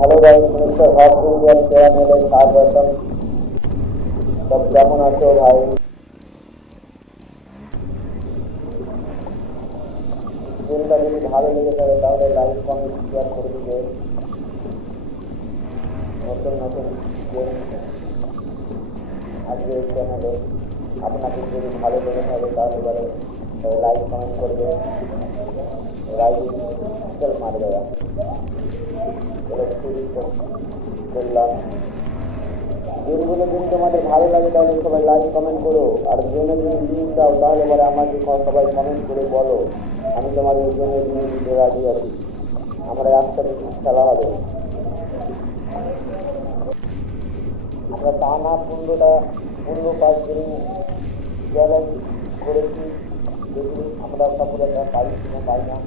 Hello guys, mister hot Indian চ্যানেলে স্বাগতম। সব কেমন আছো ভাই? গেমটা যদি ভালো লেগে থাকে তাহলে লাইক কমেন্ট শেয়ার করে দিবে। নতুন নতুন গেম আজকে এই চ্যানেলে আপনাদের যদি ভালো লেগে থাকে তাহলে পরে লাইক কমেন্ট করবে, রাইডিং চল মারে দেওয়া। চলো শুরু করলাম। গেমগুলো যদি তোমাদের ভালো লাগে তাহলে সবাই লাইক কমেন্ট করো, আর গেমের যদি লিঙ্ক দাও তাহলে পরে আমাকে সবাই কমেন্ট করে বলো, আমি তোমাদের গেমের লিঙ্ক দিতে রাজি আছি। আমরা একসাথে খেলা হবে। আমরা টানা 15 দিন চ্যালেঞ্জ করেছি, দেখি আমরা সফলতা পাই কিনা পাই না।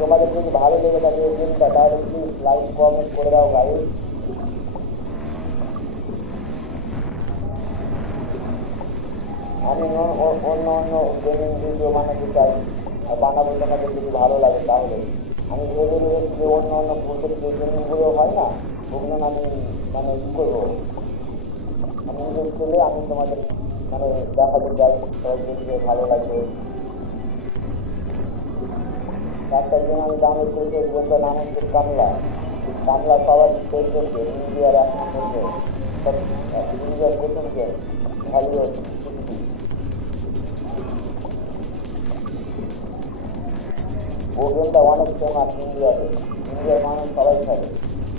তোমাদের যদি ভালো লেগে থাকে এই গেমটা তাহলে প্লিজ লাইক কমেন্ট করে দাও ভাই। আমি অন্য অন্য গেমিং ভিডিও বানাতে চাই, আর বানাবো তোমাদের যদি ভালো লাগে তাহলে। আমি ভেবে নিয়েছি যে অন্য অন্য ফুটের যে গেমিংগুলো হয় না, ওগুলো আমি মানে কী করবো, আমি নিজের ছেলে আমি তোমাদের মানে দেখাতে চাই, সবাই দেখতে ভালো লাগবে। একটা গেম আমি ডাউনলোড করেছি, গেমটার নাম হচ্ছে কামলা। কামলা সবার শেষ করছে, ইন্ডিয়ার 1 নম্বর গেম, ইন্ডিয়ার প্রথম গেম হলিউড চুক্তি। ও গেমটা অনেক ফেমাস ইন্ডিয়াতে, ইন্ডিয়ার মানুষ সবাই খেলে।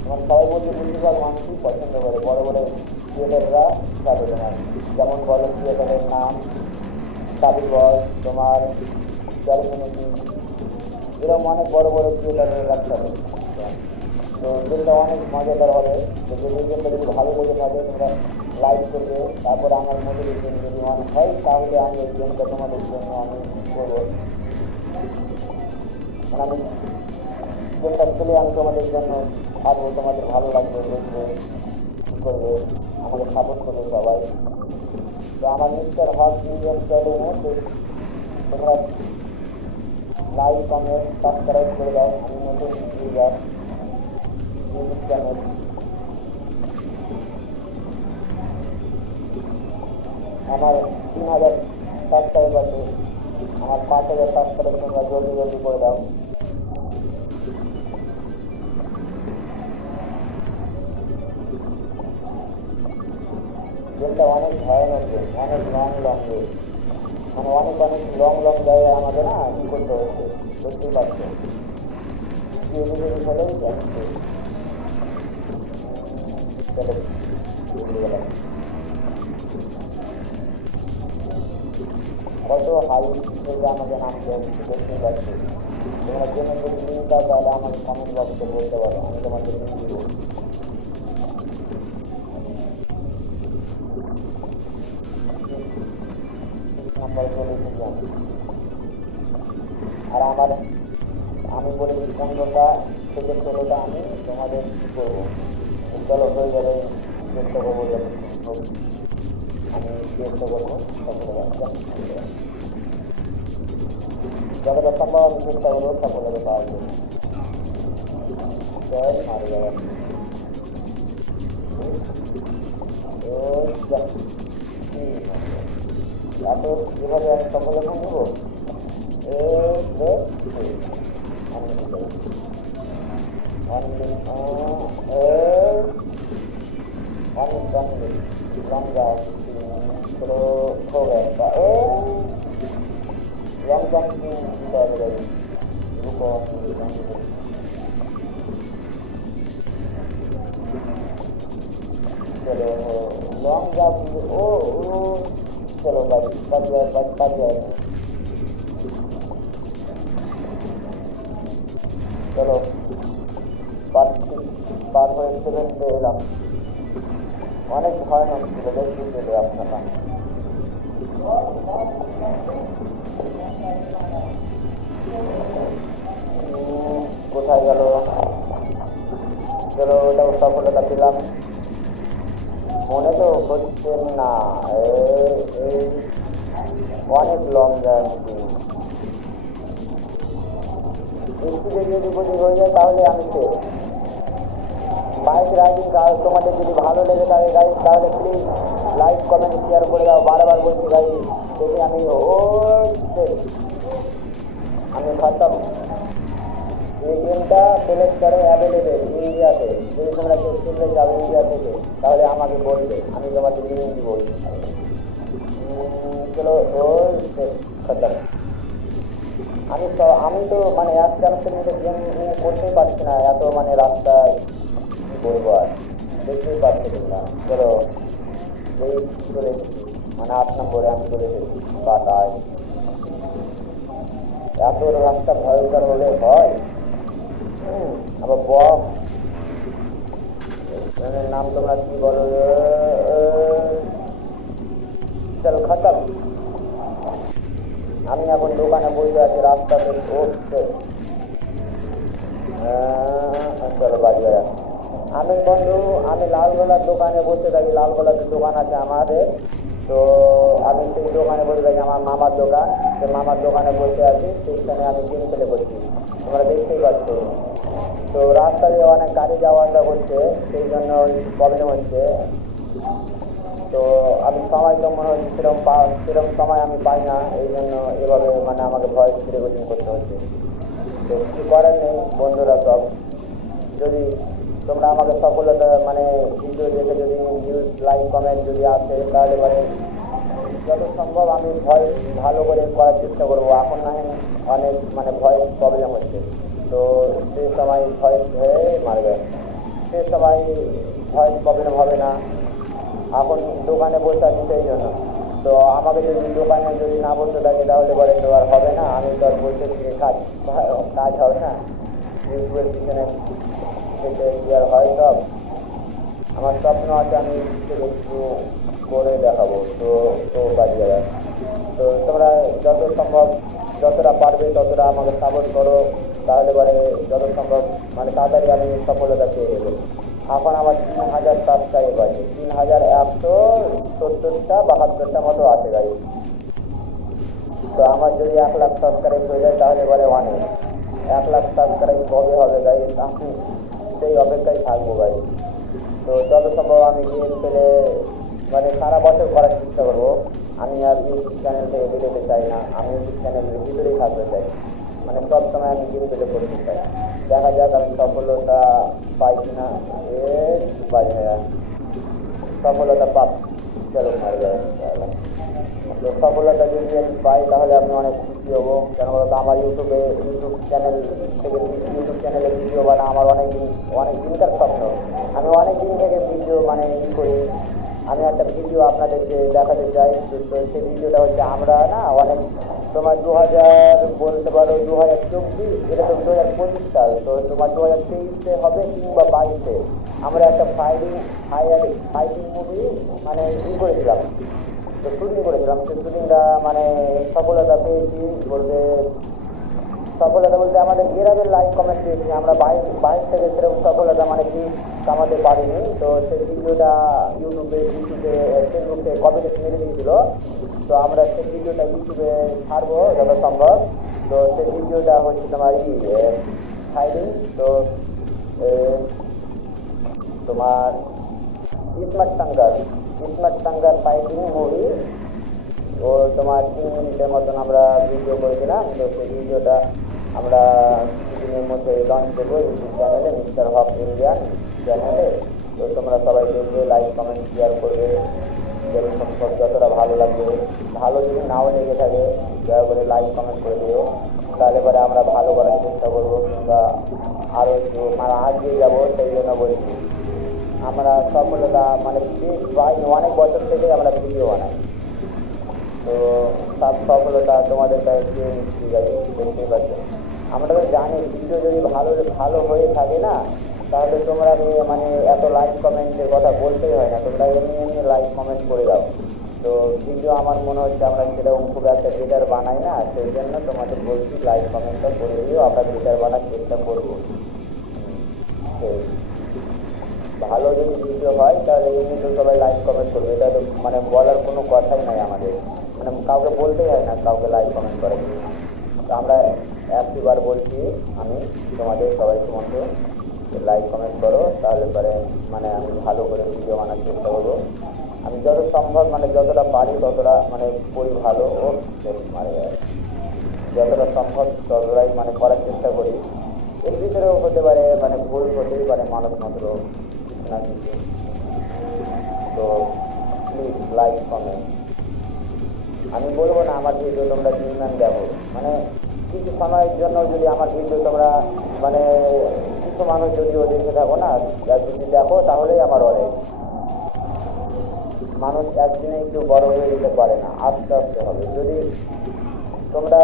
তোমার সবাই বলতে বেশিরভাগ মানুষই পছন্দ করে, বড় বড় ক্রিয়েটাররা খেলে। তোমার যেমন বড় ক্রিয়েটারের নাম কাবিগর, তোমার ক্যারিমিনিটি, এরকম অনেক বড় বড় ক্রিয়েটাররা খেলে। তো গেমটা অনেক মজাদার হবে। তো যদি গেমটা যদি ভালো লেগে থাকে তোমরা লাইক করবে, তারপরে আমার মোটিভেশন যদি মনে হয় তাহলে আমি এই গেমটা তোমাদের জন্য আমি করবো। মানে আমি গেমটা খেলে আমি তোমাদের জন্য পারবো, তোমাদের ভালো লাগবে, দেখবে কী করবে, আমাকে সাপোর্ট করবে সবাই। তো আমার মিস্টার হট ইন্ডিয়ান চ্যানেলে তোমরা লাইক কমেন্ট সাবস্ক্রাইব করে দাও। আমি নতুন ইউজার, ইউটিউব চ্যানেল। আমার 3000 সাবস্ক্রাইব আছে, আমার 5000 সাবস্ক্রাইব তোমরা জলদি জলদি করে দাও। গেমটা অনেক ভয়ানক গেম, অনেক লং গেম, মানে অনেক অনেক লং জায়গায় আমাকে না কী করতে হচ্ছে, বুঝতেই পারছো। খেলেই যাচ্ছে। চলো গেলাম। কত হাই থেকে আমাকে নামতে হচ্ছে, বুঝতেই পারছো। তোমরা গেমের যদি লিঙ্ক দাও তাহলে আমাকে কমেন্ট বক্সে বলতে পারো, আমি তোমাদের লিঙ্ক দিব। নাম্বারে চলে এসেছি আমি। আর আমি বলেছি 15টা থেকে 16টা আমি তোমাদের কী করবো। চলো হয়ে যাবে, চেষ্টা করবো আমি চেষ্টা করবো সফলতা, যতটা সম্ভব আমি চেষ্টা করবো সফলতা পাওয়ার জন্য। মারে যাবে এত এভাবে আমি সফলতা নেবো। লং জাম্প ও চলো বাড়ি চলো পার হয়ে 7 এলাম। অনেক ভয়ানক ছিল, দেখতে পেলে আপনারা। কোথায় গেল? চলো ওটাও সফলতা পেলাম, মনে তো হচ্ছে না। অনেক লং জার্নি। স্পিডে যদি বুঝি হয়ে যায় তাহলে আমি শেষ। বাইক রাইডিং তোমাদের যদি ভালো লেগে থাকে গাইজ, তাহলে প্লিজ লাইক কমেন্ট শেয়ার করে দাও। বারবার বলছি গাইজ, দেখি আমি আমি খতম। এই গেমটা প্লে স্টোরে অ্যাভেলেবেল ইন্ডিয়াতে। যদি তোমরা কেউ খেলতে যাও ইন্ডিয়া থেকে, তাহলে আমাকে বলবে, আমি তোমাদের লিঙ্ক দিব। চলো খতম। আমি তো মানে এক চান্সের মধ্যে গেম করতেই পারছি না, এত মানে রাস্তায় কি বলবো আর, দেখতেই পাচ্ছি তোমরা। চলো এই চলে এসেছি, মানে 8 নম্বরে আমি চলে এসেছি বাটায়। এত রাস্তা ভয়ঙ্কর হলে হয়। আবার বম নাম তোমরা কি বলো? চল খতম। আমি এখন দোকানে বসে আছি, রাস্তাতে উঠছে। চলো বাড়ি বেড়া। আমি বন্ধু, আমি লালগোলার দোকানে বসে থাকি। লালগোলাতে দোকান আছে আমাদের, তো আমি সেই দোকানে বসে থাকি, আমার মামার দোকান। সেই মামার দোকানে বসে আছি, সেইখানে আমি গেম খেলে করছি, তোমরা দেখতেই পাচ্ছ। তো রাস্তা দিয়ে অনেক গাড়ি যাওয়া আসা করছে, সেই জন্য প্রবলেম হচ্ছে। তো আমি সময় তো মনে হচ্ছে সেরকম সময় আমি পাই না, এই জন্য এভাবে মানে আমাকে ভয়েস রেকর্ডিং করতে হচ্ছে। তো কিছু করার নেই বন্ধুরা। সব যদি তোমরা আমাকে সফলতা মানে ভিডিও দেখে যদি নিউজ লাইক কমেন্ট যদি আসে, তাহলে মানে যত সম্ভব আমি ভয়েস ভালো করে করার চেষ্টা করবো। এখন না অনেক মানে ভয়েস প্রবলেম হচ্ছে, তো সেই সময় ভয়েস হয়ে মারবে, সে সময় ভয়েস প্রবলেম হবে না। এখন দোকানে বসে আছি সেই জন্য। তো আমাকে যদি দোকানে যদি না বসতে থাকে, তাহলে পরে তো আর হবে না। আমি তো আর বসে থেকে কাজ হবে না। ইউটিউবের পিছনে থেকে কি আর হয় সব। আমার স্বপ্ন আছে আমি একটু করে দেখাবো। তো বাজিয়ে দেয়। তো তোমরা যত সম্ভব যতটা পারবে ততটা আমাকে সাপোর্ট করো, তাহলে পরে যত সম্ভব মানে তাড়াতাড়ি আমি সফলতা পেয়ে যাবো। এখন আমার 3000 সাবস্ক্রাইব আছে, 3170টা 72টা মতো আছে গাড়ি। তো আমার যদি 1 লাখ সাবস্ক্রাইব হয়ে যায়, তাহলে পরে অনেক। 1 লাখ সাবস্ক্রাইব কবে হবে গাড়ি, আমি সেই অপেক্ষায় থাকবো গাড়ি। তো যত সম্ভব আমি গেম খেলে মানে সারা বছর করার চেষ্টা করবো। আমি আর ইউটিউব চ্যানেল থেকে বেরোতে চাই না, আমি ইউটিউব চ্যানেলের ভিতরেই থাকতে চাই, মানে সব সময় আমি গেম প্লে করতে চাই। দেখা যাক আমি সফলতা পাই কিনা। সফলতা পাব, চলো মার যায়। তো সফলতা যদি আমি পাই, তাহলে আমি অনেক খুশি হবো। কেন বলতো, আমার ইউটিউব চ্যানেলে ভিডিও বানা আমার অনেক দিনকার স্বপ্ন। আমি অনেক দিন থেকে ভিডিও মানে করি। আমি একটা ভিডিও আপনাদেরকে দেখাতে চাই। তো সেই ভিডিওটা হচ্ছে, আমরা না অনেক তোমার 2000 বলতে পারো 2024, এটা তো 2025 সাল। তো তোমার 2023-এ হবে কিংবা 22-এ আমরা একটা ফাইটিং মুভি মানে করেছিলাম। তো শুটিং করেছিলাম, সেই শুটিংটা মানে সফলতা পেয়েছি সফলতা বলতে আমাদের গ্রামের লাইক কমেন্ট পেয়েছি। আমরা বাইরে থেকে সেরকম সফলতা মানে কি কামাতে পারিনি। তো সেই ভিডিওটা ফেসবুকে কপিরাইট মেরে দিয়েছিল। তো আমরা সেই ভিডিওটা ইউটিউবে ছাড়বো যত সম্ভব। তো সেই ভিডিওটা হচ্ছে তোমার ফাইটিং। তো তোমার স্মার্ট টাঙ্গার ফাইটিং মুভি। ও তোমার 3 মিনিটের মতন আমরা ভিডিও করেছিলাম। তো সেই ভিডিওটা আমরা কিছুদিনের মধ্যে লঞ্চ দেবো ইউটিউব চ্যানেলে, মিস্টার হক ইন্ডিয়ান চ্যানেলে। তো তোমরা সবাই দেখবে, লাইক কমেন্ট শেয়ার করবে, যেরকম সব যতটা ভালো লাগবে। ভালো যদি নাও লেগে থাকে, দয়া করে লাইক কমেন্ট করে দিও, তাহলে পরে আমরা ভালো করার চেষ্টা করবো, কিংবা আরও একটু মানে আগিয়ে যাবো। সেই জন্য বলছি, আমরা সফলতা মানে অনেক বছর থেকে আমরা ভিডিও বানাই। তো সব সফলতা তোমাদের কাছে নিচ্ছি গাড়ি, দেখতেই পাচ্ছ। আমরা তো জানি ভিডিও যদি ভালো হয়ে থাকে না, তাহলে তোমরা মানে এত লাইক কমেন্টের কথা বলতেই হয় না, তোমরা এমনি লাইক কমেন্ট করে দাও। তো ভিডিও আমার মনে হচ্ছে আমরা সেরকম খুব একটা বেটার বানাই না, সেই জন্য তোমাদের বলছি লাইক কমেন্টটা করে দিও, আমরা বেটার বানার চেষ্টা করবো। ভালো যদি ভিডিও হয়, তাহলে এমনি তো সবাই লাইক কমেন্ট করবে, এটা তো মানে বলার কোনো কথাই নাই আমাদের। মানে কাউকে বলতেই হয় না কাউকে লাইক কমেন্ট করার জন্য। তো আমরা একটিবার বলছি আমি তোমাদের সবাইকে মধ্যে লাইক কমেন্ট করো, তাহলে পরে মানে আমি ভালো করে ভিডিও বানার চেষ্টা করবো। আমি যত সম্ভব মানে যতটা পারি ততটা মানে করি ভালো ও মারে যায়, যতটা সম্ভব ততটাই মানে করার চেষ্টা করি। এর ভিতরেও হতে পারে মানে ভুল হতেই পারে মানুষ মাত্র কিছু না কিছু। তো প্লিজ লাইক কমেন্ট। আমি বলবো না আমার ভিডিও তোমরা দিনমান দেখো, মানে কিছু সময়ের জন্য যদি আমার ভিডিও তোমরা মানে কিছু মানুষ যদিও দেখে থাকো না, যদি দেখো তাহলেই আমার অনেক। মানুষ একদিনে একটু বড় হয়ে যেতে পারে না, আস্তে আস্তে হবে। যদি তোমরা,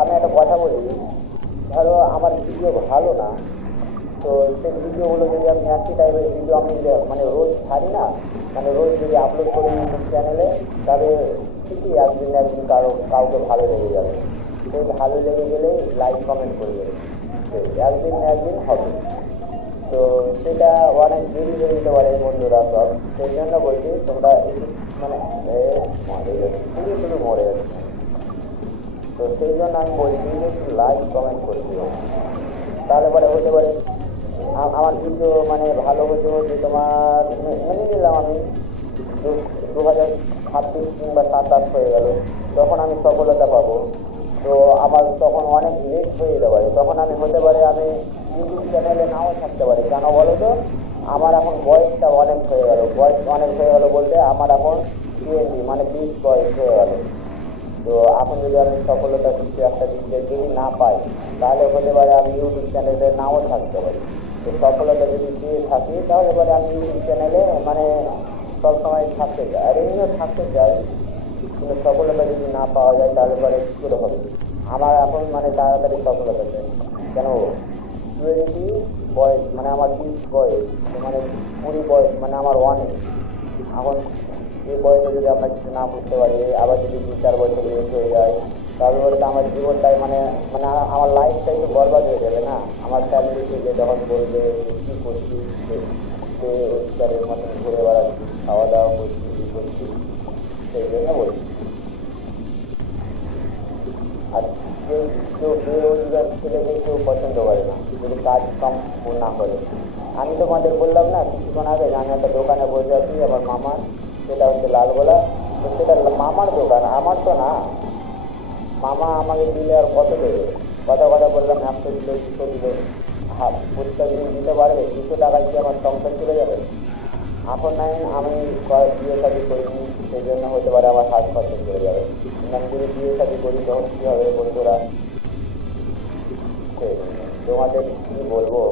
আমি একটা কথা বলি, ধরো আমার ভিডিও ভালো না, তো সেই ভিডিওগুলো যদি আমি একই টাইপের ভিডিও আমি মানে রোজ ছাড়ি না, মানে রোজ যদি আপলোড করি ইউটিউব চ্যানেলে, তাহলে ঠিকই একদিন একদিন কাউকে ভালো লেগে যাবে। সেই ভালো লেগে গেলেই লাইক কমেন্ট করবে, একদিন না একদিন হবে। তো সেটা অনেক দেরি হয়ে যেতে পারে বন্ধুরা সব, সেই জন্য বলছি তোমরা একটু মানে শুধু শুধু মরে যাচ্ছে। তো সেই জন্য আমি বলছি যে একটু লাইক কমেন্ট করতে হবে, তাহলে পরে হতে পারে আমার ভিডিও মানে ভালো হতে হতে তোমার মেনে নিলাম আমি 2026 কিংবা 27 হয়ে গেল, তখন আমি সফলতা পাবো। তো আমার তখন অনেক লেট হয়ে যেতে পারে, তখন আমি হতে পারে আমি ইউটিউব চ্যানেলে নাও থাকতে পারি। কেন বলো তো, আমার এখন বয়সটা অনেক হয়ে গেল, বয়স অনেক হয়ে গেল বলতে আমার এখন 20 মানে 20 বয়স হয়ে গেল। তো এখন যদি আমি সফলতা কিছু একটা দিকে যদি না পাই, তাহলে হতে পারে আমি ইউটিউব চ্যানেলে নাও থাকতে পারি। তো সফলতা যদি পেয়ে থাকি তাহলে পরে আমি ইউটিউব চ্যানেলে মানে সবসময় থাকতে চাই, আর এমনিও থাকতে চাই। কিন্তু সফলতা যদি না পাওয়া যায় তাহলে পরে কী করে হবে? আমার এখন মানে তাড়াতাড়ি সফলতা চাই। কেন 20 বয়স মানে আমার 20 বয়স, মানে 20 বয়স মানে আমার অনেক। এখন এই বয়সে যদি আমরা কিছু না বুঝতে পারি, আবার যদি 2-4 বছর লেট হয়ে যায়, তাহলে বলতে আমার জীবনটাই মানে মানে আমার লাইফটাই তো বরবাদ হয়ে যাবে না। আমার ফ্যামিলি থেকে যখন বলবে কী করছিস, সে রোজগারের মতন ঘুরে বেড়াচ্ছি, খাওয়া দাওয়া করছি, কী করছি, সেই জন্য বলছি। আর কেউ কেউ বেরোজগার ছেলেকে কেউ পছন্দ করে না যদি কাজ কম না করে। আমি তোমাদের বললাম না কিছুক্ষণ আগে যে আমি একটা দোকানে বসে আছি আমার মামার, সেটা হচ্ছে লালগোলা। তো সেটা মামার দোকান, আমার তো না। মামা আমাকে দিলে আর কত দেবে? কথা কথা বললাম 100 দিল, 200 দিল, প্রত্যেক দিন দিতে পারবে? 200 টাকায় কি আমার সংসার চলে যাবে? এখন নাই আমি বিয়ে শাদি করিনি, সেই জন্য হতে পারে আমার হাত খরচ চলে যাবে। আমি যদি বিয়ে শাদি করি তখন কী হবে বন্ধুরা? তোমাদের কী বলবো,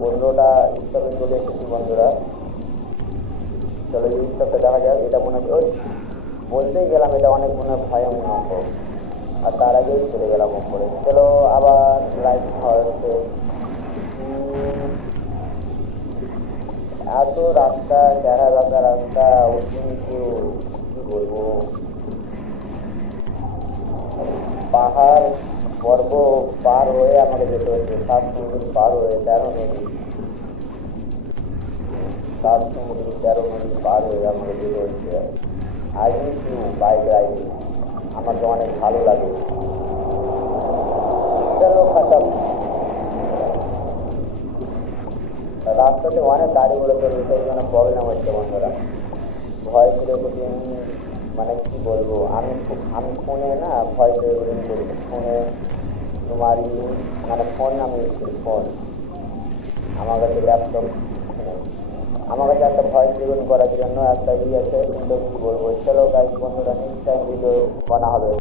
15টা উৎসবে চলে এসেছি বন্ধুরা। চলো এই উৎসবটা দেখা যাক। এটা মনে হচ্ছে ওই বলতেই গেলাম, এটা অনেক মনে ভয়ানক, আর তার আগেই চলে গেলাম উপরে। চলো আবার লাইভ হচ্ছে। এত রাস্তা, চেহারা রাখা রাস্তা, কিন্তু কী বলবো, পাহাড় পর্ব পার হয়ে আমাকে যেতে হচ্ছে, 7 সমুদ্র পার হয়ে 13 নদী, 7 সমুদ্র 13 নদী পার হয়ে আমাকে যেতে হচ্ছে। I miss you bike riding, আমাকে অনেক ভালো লাগে। চলো খাতাম। রাস্তাতে অনেক গাড়িগুলো চলছে, সেই জন্য প্রবলেম হচ্ছে বন্ধুরা। ভয় রেকর্ডিং মানে কি বলবো, আমি ফোনে না ভয়েস রেকর্ডিং করি, ফোনে তোমার মানে ফোন আমি ইউজ করি। ফোন আমার কাছে ল্যাপটপ, আমার কাছে একটা ভয়েস রেকর্ডিং করার জন্য একটা আছে, কিন্তু কি বলবো। চলো গাইস বন্ধুরা, নেক্সট টাইম ভিডিও বানা হবে।